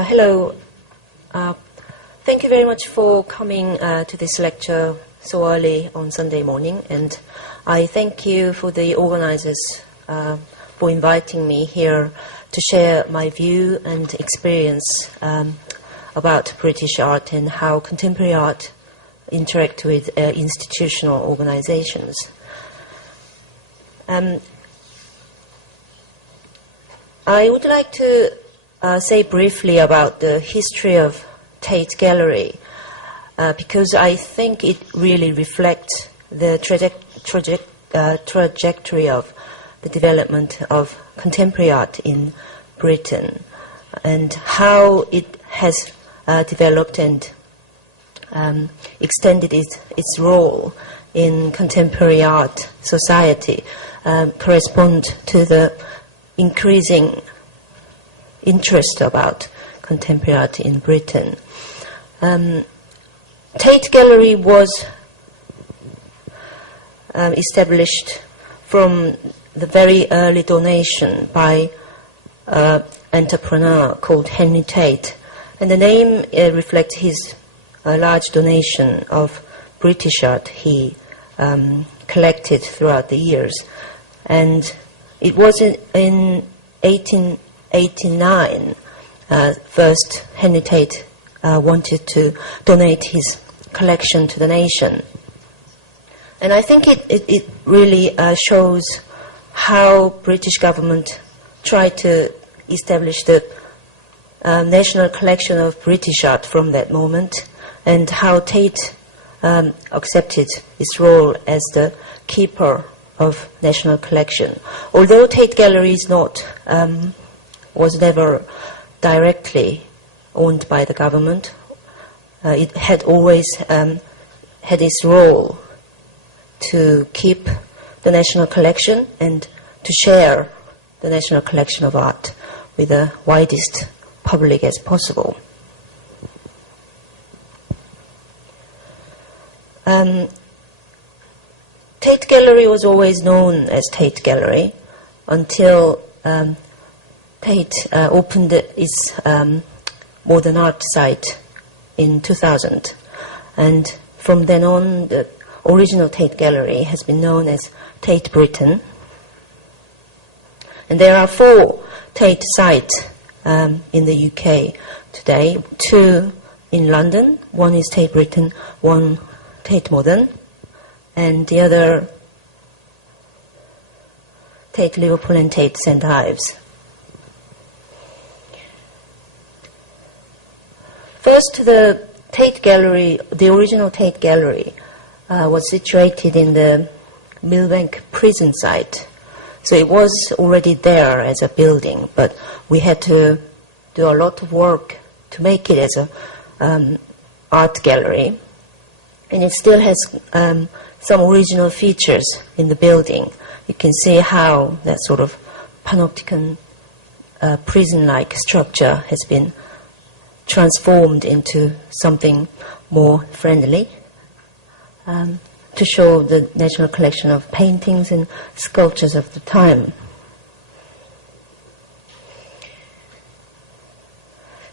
Hello. Thank you very much for coming to this lecture so early on Sunday morning, and I thank you for the organizers for inviting me here to share my view and experience about British art and how contemporary art interact with institutional organizations. I would like to say briefly about the history of Tate Gallery because I think it really reflects the trajectory of the development of contemporary art in Britain and how it has developed and extended its role in contemporary art society, correspond to the increasing interest about contemporary art in Britain. Tate Gallery was established from the very early donation by an entrepreneur called Henry Tate, and the name reflects his large donation of British art he collected throughout the years. And it was in 1889 first Henry Tate wanted to donate his collection to the nation. And I think it really shows how British government tried to establish the national collection of British art from that moment, and how Tate accepted its role as the keeper of national collection. Although Tate Gallery is not, was never directly owned by the government, it had always had its role to keep the national collection and to share the national collection of art with the widest public as possible. Tate Gallery was always known as Tate Gallery until Tate opened its modern art site in 2000. And from then on, the original Tate Gallery has been known as Tate Britain. And there are 4 Tate sites in the UK today, 2 in London. One is Tate Britain, one Tate Modern, and the other Tate Liverpool and Tate St. Ives. First, the Tate Gallery, the original Tate Gallery, was situated in the Millbank prison site. So it was already there as a building, but we had to do a lot of work to make it as a art gallery. And it still has some original features in the building. You can see how that sort of panopticon prison-like structure has been transformed into something more friendly to show the national collection of paintings and sculptures of the time.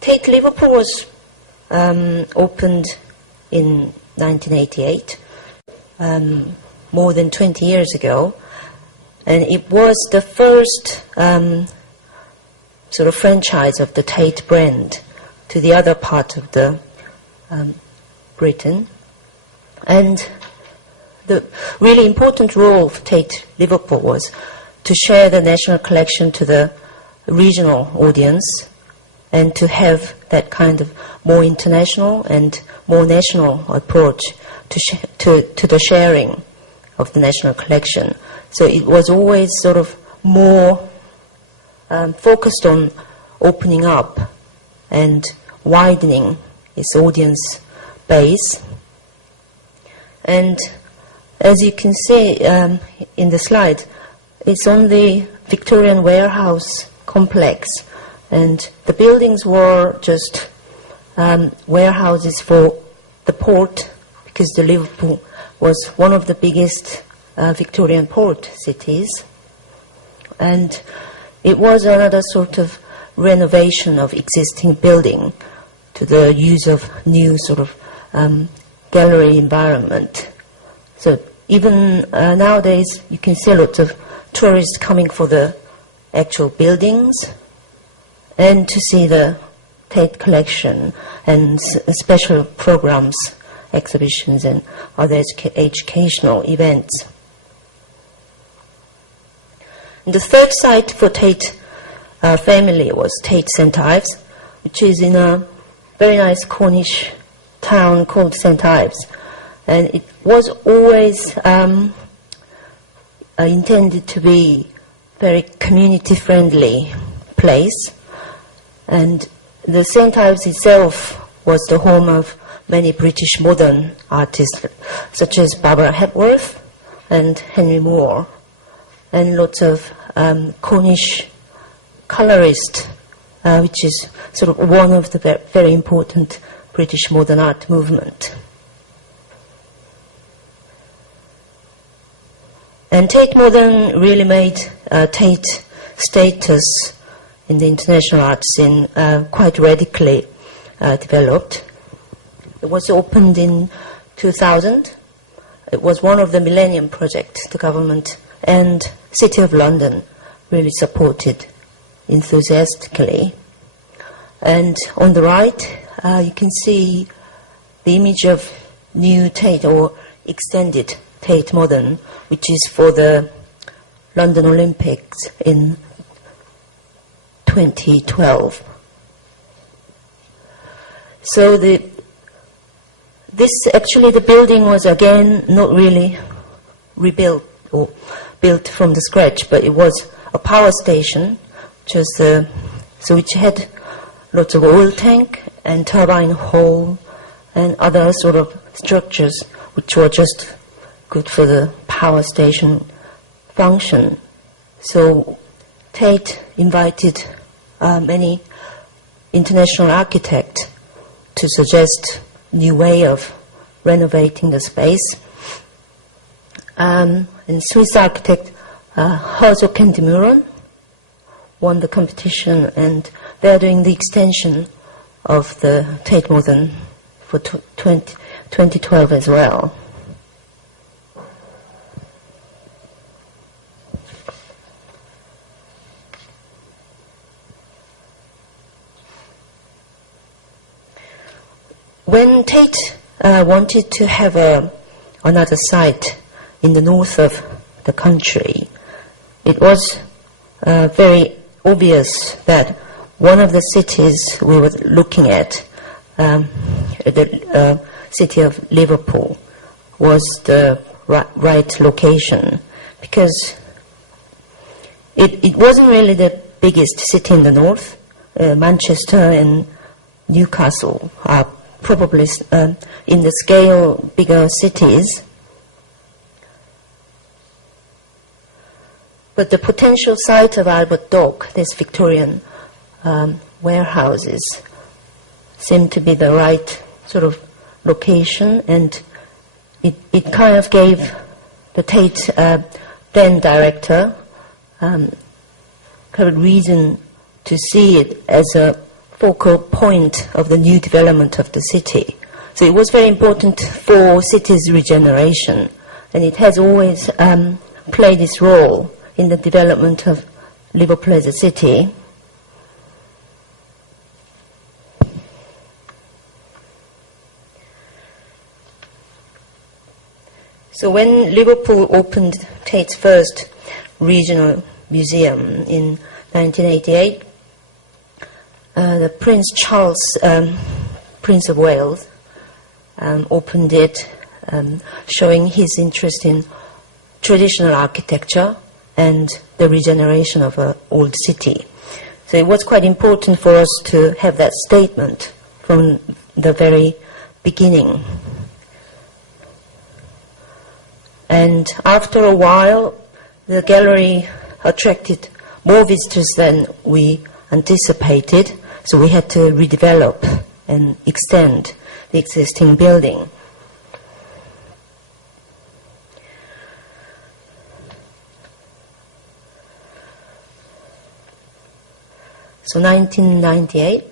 Tate Liverpool was opened in 1988, more than 20 years ago, and it was the first sort of franchise of the Tate brand to the other part of the Britain. And the really important role of Tate Liverpool was to share the national collection to the regional audience and to have that kind of more international and more national approach to the sharing of the national collection. So it was always sort of more focused on opening up and widening its audience base. And as you can see in the slide, it's on the Victorian warehouse complex, and the buildings were just warehouses for the port, because the Liverpool was one of the biggest Victorian port cities, and it was another sort of renovation of existing building to the use of new sort of gallery environment. So even nowadays, you can see lots of tourists coming for the actual buildings and to see the Tate collection and special programs, exhibitions, and other educational events. And the third site for Tate family was Tate St. Ives, which is in a very nice Cornish town called St. Ives. And it was always intended to be a very community-friendly place. And the St. Ives itself was the home of many British modern artists, such as Barbara Hepworth and Henry Moore, and lots of Cornish colorists, which is sort of one of the very important British modern art movement. And Tate Modern really made Tate status in the international art scene quite radically developed. It was opened in 2000. It was one of the Millennium Project the government and City of London really supported enthusiastically. And on the right, you can see the image of new Tate or extended Tate Modern, which is for the London Olympics in 2012. So the building was again not really rebuilt or built from the scratch, but it was a power station, which had lots of oil tank and turbine hall and other sort of structures which were just good for the power station function. So Tate invited many international architects to suggest new way of renovating the space. And Swiss architect Herzog & de Meuron won the competition, and they're doing the extension of the Tate Modern for 2012 as well. When Tate wanted to have another site in the north of the country, it was very obvious that one of the cities we were looking at, the city of Liverpool, was the right location, because it wasn't really the biggest city in the north. Manchester and Newcastle are probably in the scale bigger cities. But the potential site of Albert Dock, this Victorian warehouses, seemed to be the right sort of location, and it kind of gave the Tate then director kind of reason to see it as a focal point of the new development of the city. So it was very important for city's regeneration, and it has always played this role in the development of Liverpool as a city. So when Liverpool opened Tate's first regional museum in 1988, the Prince Charles, Prince of Wales, opened it, showing his interest in traditional architecture and the regeneration of an old city. So it was quite important for us to have that statement from the very beginning. And after a while, the gallery attracted more visitors than we anticipated, so we had to redevelop and extend the existing building. So 1998,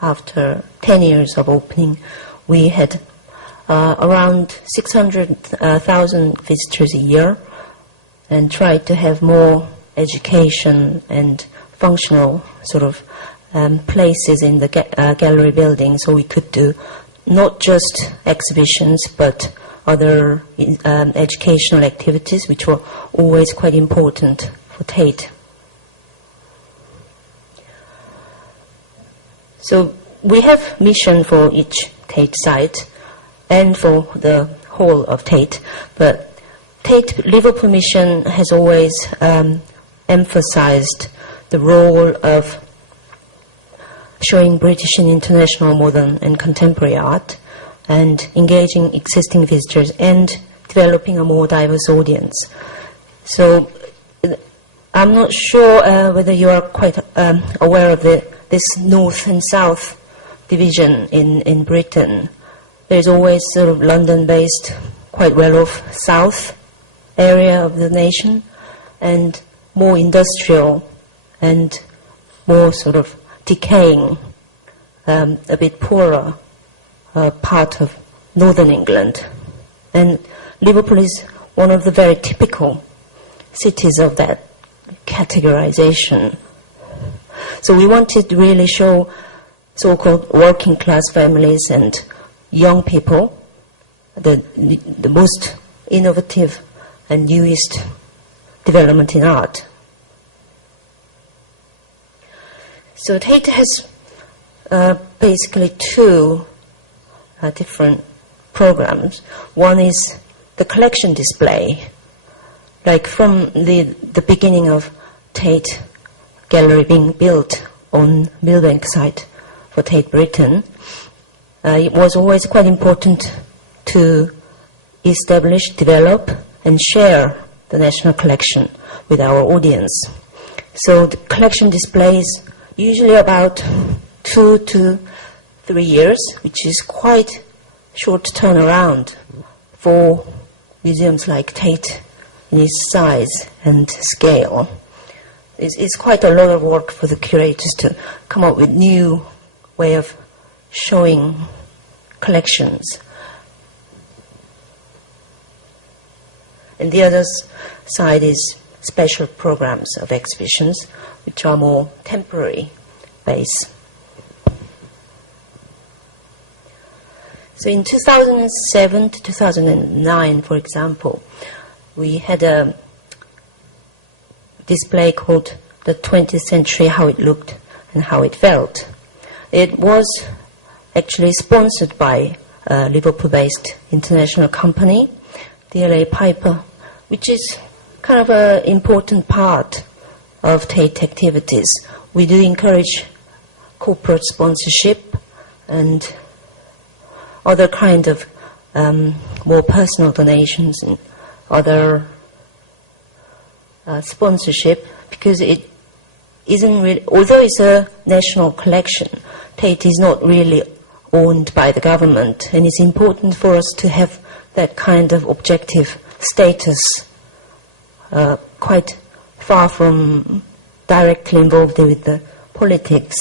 after 10 years of opening, we had around 600,000 visitors a year, and tried to have more education and functional sort of places in the gallery building, so we could do not just exhibitions but other educational activities, which were always quite important for Tate. So we have mission for each Tate site and for the whole of Tate, but Tate Liverpool mission has always emphasized the role of showing British and international modern and contemporary art, and engaging existing visitors and developing a more diverse audience. So I'm not sure whether you are quite aware of this north and south division in Britain. There's always sort of London-based, quite well-off south area of the nation, and more industrial and more sort of decaying, a bit poorer part of northern England. And Liverpool is one of the very typical cities of that categorization. So we wanted to really show so-called working class families and young people the most innovative and newest development in art. So Tate has basically two different programs. One is the collection display. Like from the beginning of Tate Gallery being built on Millbank site for Tate Britain, it was always quite important to establish, develop, and share the national collection with our audience. So the collection displays usually about 2 to 3 years, which is quite short turnaround for museums like Tate in its size and scale. It's quite a lot of work for the curators to come up with new way of showing collections. And the other side is special programs of exhibitions, which are more temporary base. So in 2007 to 2009, for example, we had a display called The 20th Century, How It Looked and How It Felt. It was actually sponsored by a Liverpool-based international company, DLA Piper, which is kind of an important part of Tate activities. We do encourage corporate sponsorship and other kind of more personal donations and other sponsorship, because it isn't really, although it's a national collection, Tate is not really owned by the government, and it's important for us to have that kind of objective status, quite far from directly involved with the politics.